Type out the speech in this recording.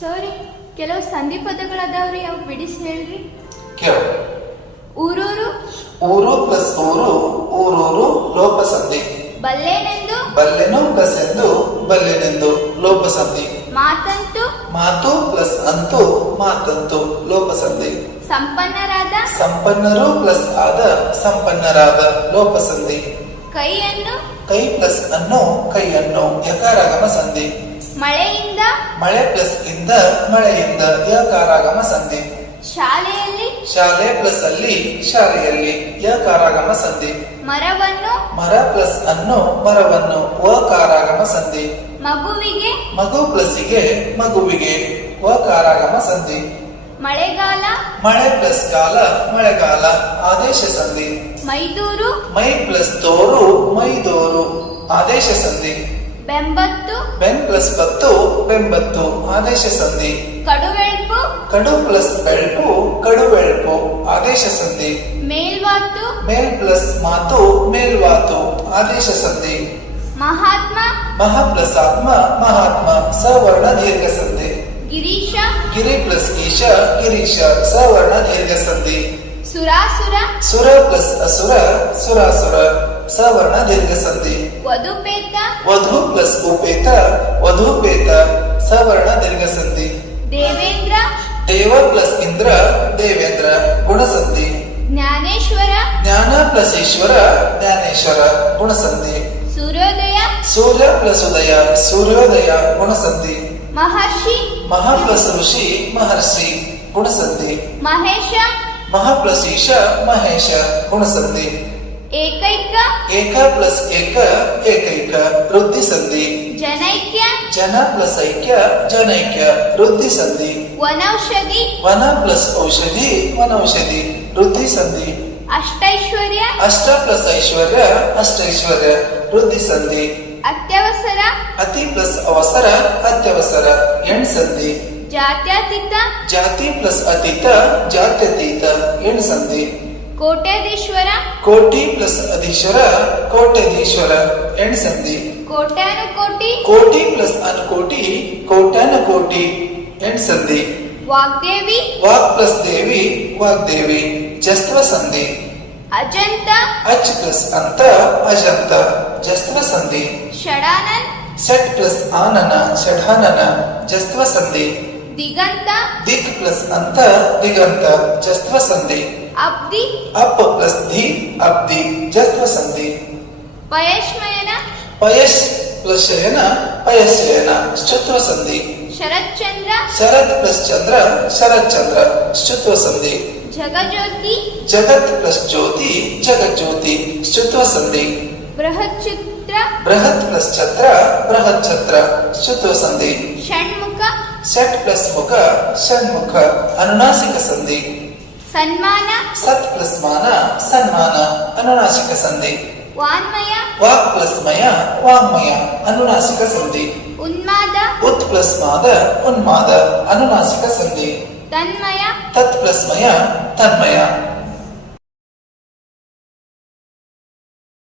ಸಾರಿ, ಕೆಲವು ಸಂಧಿ ಪದಗಳದಾವ್ರಿ, ಅವು ಬಿಡಿಸಿ ಹೇಳ್ರಿ. ಕೇಳು. ಊರೂರು. ಊರು ಪ್ಲಸ್ ಊರು, ಊರೂರು ಲೋಪ ಸಂಧಿ. ಬಲ್ಲೆನೆಂದು. ಬಲ್ಲೆನು ಪ್ಲಸ್ ಎಂದು, ಬಲ್ಲೆನೆಂದು ಲೋಪ ಸಂಧಿ. ಮಾತಂತು. ಮಾತು ಪ್ಲಸ್ ಅಂತು, ಮಾತಂತು ಲೋಪ ಸಂಧಿ. ಸಂಪನ್ನರಾದ. ಸಂಪನ್ನರು ಪ್ಲಸ್ ಆದ, ಸಂಪನ್ನರಾದ ಲೋಪ ಸಂಧಿ. ಕೈಯನ್ನು. ಕೈ ಪ್ಲಸ್ ಅನ್ನು, ಕೈಯನ್ನು ಯಕಾರಾಗಮ ಸಂಧಿ. ಮಳೆಯಿಂದ. ಮಳೆ ಪ್ಲಸ್ ಇಂದ, ಮಳೆಯಿಂದ ಯಕಾರಾಗಮ ಸಂಧಿ. ಶಾಲೆಯಲ್ಲಿ. ಶಾಲೆ ಪ್ಲಸ್ ಅಲ್ಲಿ, ಶಾಲೆಯಲ್ಲಿ ಯಕಾರಾಗಮ ಸಂಧಿ. ಮರವನ್ನು. ಮರ ಪ್ಲಸ್ ಅನ್ನು, ಮರವನ್ನು ವಕಾರಾಗಮ ಸಂಧಿ. ಮಗುವಿಗೆ. ಮಗು ಪ್ಲಸ್ಸಿಗೆ, ಮಗುವಿಗೆ ವಕಾರಾಗಮ ಸಂಧಿ. ಮಳೆಗಾಲ. ಮಳೆ ಪ್ಲಸ್ ಕಾಲ, ಮಳೆಗಾಲ ಆದೇಶ ಸಂಧಿ. ಮೈದೂರು. ಮೈ ಪ್ಲಸ್ ತೋರು, ಮೈದೋರು ಆದೇಶ ಸಂಧಿ. ಬೆಂಬತ್ತು. ಬೆನ್ ಪ್ಲಸ್ ಬತ್ತು, ಬೆಂಬತ್ತು ಆದೇಶ ಸಂಧಿ. ಕಡುವೆಳ್ಪು. ಕಡು ಪ್ಲಸ್ ಬೆಳ್ಪು, ಕಡುವೆಳ್ಪು ಆದೇಶ ಸಂಧಿ. ಮೇಲ್ವಾತು. ಮೇಲ್ ಪ್ಲಸ್ ಮಾತು, ಮೇಲ್ವಾತು ಆದೇಶ ಸಂಧಿ. ಮಹಾತ್ಮ. ಮಹ ಪ್ಲಸ್ ಆತ್ಮ, ಮಹಾತ್ಮ ಸವರ್ಣ ದೀರ್ಘ ಸಂಧಿ. ಗಿರೀಶ. ಗಿರಿ ಪ್ಲಸ್ ಈಶ, ಗಿರೀಶ ಸವರ್ಣ ದೀರ್ಘ ಸಂಧಿ. ಸುರಾಸುರ. ಸುರ ಪ್ಲಸ್ ಅಸುರ, ಸುರಾಸುರ ಸವರ್ಣ ದೀರ್ಘ ಸಂಧಿ. ವಧುಪೇತ. ವಧು ಪ್ಲಸ್ ಉಪೇತ, ವಧುಪೇತ ಸವರ್ಣ ದೀರ್ಘ ಸಂಧಿ. ದೇವೇಂದ್ರ. ದೇವ ಪ್ಲಸ್ ಇಂದ್ರ, ದೇವೇಂದ್ರ ಗುಣಸಂಧಿ. ಜ್ಞಾನೇಶ್ವರ. ಜ್ಞಾನ ಪ್ಲಸ್ ಈಶ್ವರ, ಜ್ಞಾನೇಶ್ವರ ಗುಣಸಂಧಿ. ಸೂರ್ಯೋದಯ. ಸೂರ್ಯ ಪ್ಲಸ್ ಉದಯ, ಸೂರ್ಯೋದಯ ಗುಣಸಂಧಿ. ಮಹರ್ಷಿ. ಮಹಾ ಪ್ಲಸ್ ಋಷಿ, ಮಹರ್ಷಿ ಗುಣಸಂಧಿ. ಮಹೇಶ. ಮಹಾ ಪ್ಲಸ್ ಈಶ, ಮಹೇಶ ಗುಣಸಂಧಿ. ಏಕೈಕ. ಏಕ ಪ್ಲಸ್ ಏಕ, ಏಕೈಕ ವೃದ್ಧಿ ಸಂಧಿ. ಜನೈಕ್ಯ. ಜನ ಪ್ಲಸ್ ಐಕ್ಯ, ಜನೈಕ್ಯ ವೃದ್ಧಿ ಸಂಧಿ. ವನೌಷಧಿ. ವನ ಪ್ಲಸ್ ಔಷಧಿ, ವನೌಷಧಿ ವೃದ್ಧಿ ಸಂಧಿ. ಅಷ್ಟೈಶ್ವರ್ಯ. ಅಷ್ಟ ಪ್ಲಸ್ ಐಶ್ವರ್ಯ, ಅಷ್ಟೈಶ್ವರ್ಯ ವೃದ್ಧಿ ಸಂಧಿ. ಅತ್ಯವಸರ. ಅತಿ ಪ್ಲಸ್ ಅವಸರ, ಅತ್ಯವಸರ ಎಣ್ ಸಂಧಿ. ಜಾತ್ಯತೀತ. ಜಾತಿ ಪ್ಲಸ್ ಅತೀತ, ಜಾತ್ಯತೀತ ಎಣ್ ಸಂಧಿ. ಕೋಟ್ಯಾಧೀಶ್ವರ. ಕೋಟಿ ಪ್ಲಸ್ ಅಧೀಶ್ವರ, ಕೋಟ್ಯಧೀಶ್ವರ ಎಣ್ ಸಂಧಿ. ಕೋಟ್ಯಾನುಕೋಟಿ. ಕೋಟಿ ಪ್ಲಸ್ ಅನುಕೋಟಿ, ಕೋಟ್ಯಾನುಕೋಟಿ ಎಣ್ ಸಂಧಿ. ವಾಗ್ದೇವಿ. ವಾಕ್ ಪ್ಲಸ್ ದೇವಿ, ವಾಗ್ದೇವಿ ಜಸ್ತ್ವ ಸಂಧಿ. ಅಜಂತ. ಅಚ್ ಪ್ಲಸ್ ಅಂತ, ಅಜಂತ ಜಸ್ತ್ವ ಸಂಧಿ. ಷಡಾನನ್. ಸೆಟ್ ಪ್ಲಸ್ ಆನನ, ಷಢಾನನ ಜಸ್ತ್ವ ಸಂಧಿ. ದಿಗಂತ. ದಿಕ್ ಪ್ಲಸ್ ಅಂತ, ದಿಗಂತ ಜಸ್ತ್ವ ಸಂಧಿ. ಅಬ್ದಿ. ಅಪ್ ಪ್ಲಸ್ ಧಿ, ಅಬ್ದಿ ಜಸ್ತ್ವ ಸಂಧಿ. ಪಯಶ್ಮಯನ. ಪಯಶ್ ಪ್ಲಸ್ ಶಯನ, ಪಯಶಯನ ಶ್ಚುತ್ವ ಸಂಧಿ. ಶರತ್ಚಂದ್ರ. ಶರತ್ ಪ್ಲಸ್ ಚಂದ್ರ, ಶರತ್ ಚಂದ್ರ ಶ್ಚುತ್ವ ಸಂಧಿ. ಜಗಜ್ಯೋತಿ. ಜಗತ್ ಪ್ಲಸ್ ಜ್ಯೋತಿ, ಜಗಜ್ಯೋತಿ ಶ್ಚುತ್ವ ಸಂಧಿ. ಬೃಹಚ್ಚಿತ್ರ. ಬೃಹತ್ ಪ್ಲಸ್ ಛತ್ರ, ಬೃಹತ್ ಛತ್ರ ಶ್ಚುತ್ವ ಸಂಧಿ. ಷಣ್ಮುಖ. ಸೆಟ್ ಪ್ಲಸ್ ಮುಖ, ಷಣ್ಮುಖ ಅನುನಾಸಿಕ ಸಂಧಿ. ಸನ್ಮಾನ. ಸತ್ ಪ್ಲಸ್ ಮಾನ, ಸನ್ಮಾನ ಅನುನಾಸಿಕ ಸಂಧಿ. ವಾನ್ಮಯ. ವಾಕ್ ಪ್ಲಸ್ ಮಯ, ವಾಂಗ್ಮಯ ಅನುನಾಸಿಕ ಸಂಧಿ. ಉನ್ಮಾದ. ಉತ್ ಪ್ಲಸ್ ಮಾದ, ಉನ್ಮಾದ ಅನುನಾಸಿಕ ಸಂಧಿ. ತನ್ಮಯ. ತತ್ ಪ್ಲಸ್ ಮಯ, ತನ್ಮಯ